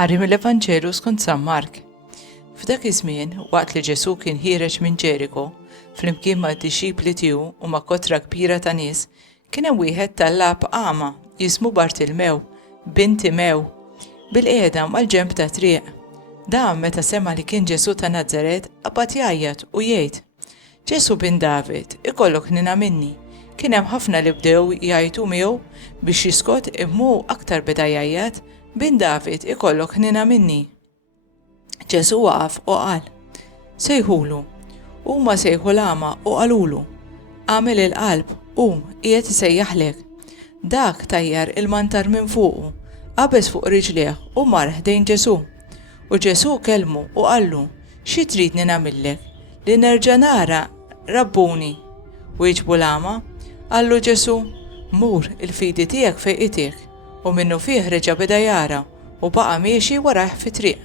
Qari mill-Evanġelu skont San Mark. F'dak iż-żmien, waqt li Ġesu kien ħireġ minn Ġeriko, flimkien mad-dixxipli tiegħu u ma' kotra kbira ta' nies, kien hemm wieħed tal-lab aqma jismu Bartilmew, bint Timew, bil-qiegħda mal-ġenb ta' triq. Dan meta sema li kien Ġesu ta' Nażaret qabad jgħajjad u jgħid: Ġesu bin David, ikollok nina minni. Kien hemm ħafna li bdew jgħajtu miegħu biex jiskot immu aktar beda jgħajjad: bin David, ikollok nina minni. Ġesu waqaf u qal: sejħulu. Huma sejħu l-ama u qalulu: għamel il-qalb, qiegħed isejjaħlek. Dak tajjar il-mantar minn fuqu, qabeż fuq riġlieh u mar ħdejn Ġesu. U Ġesu kelmu u qallu: xi tridni nagħmillek? Li nerġa' nara Rabbuni. Wieġbu l-ama, qallu Ġesu: mur, il-fidi tiegħek fejqitek. U minnu fih reġa' beda jara u baqa' miexi warajh fi triq.